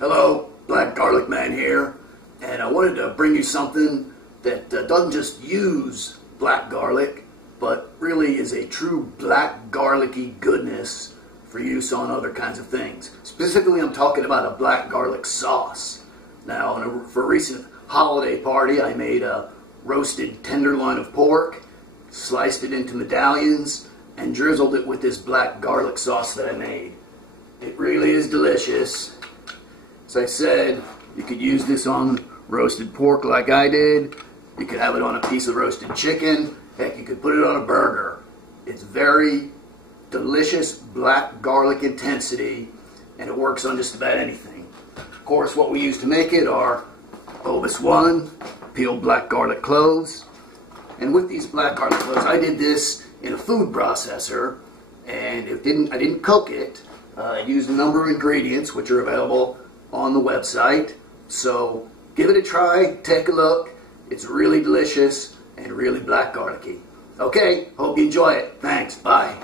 Hello, Black Garlic Man here, and I wanted to bring you something that doesn't just use black garlic, but really is a true black garlicky goodness for use on other kinds of things. Specifically, I'm talking about a black garlic sauce. Now, for a recent holiday party, I made a roasted tenderloin of pork, sliced it into medallions, and drizzled it with this black garlic sauce that I made. It really is delicious. As I said, you could use this on roasted pork like I did. You could have it on a piece of roasted chicken. Heck, you could put it on a burger. It's very delicious black garlic intensity, and it works on just about anything. Of course, what we use to make it are Obus 1, peeled black garlic cloves. And with these black garlic cloves, I did this in a food processor, and I didn't cook it. I used a number of ingredients which are available on the website. So give it a try, take a look. It's really delicious and really black garlicky. Okay, hope you enjoy it. Thanks, bye.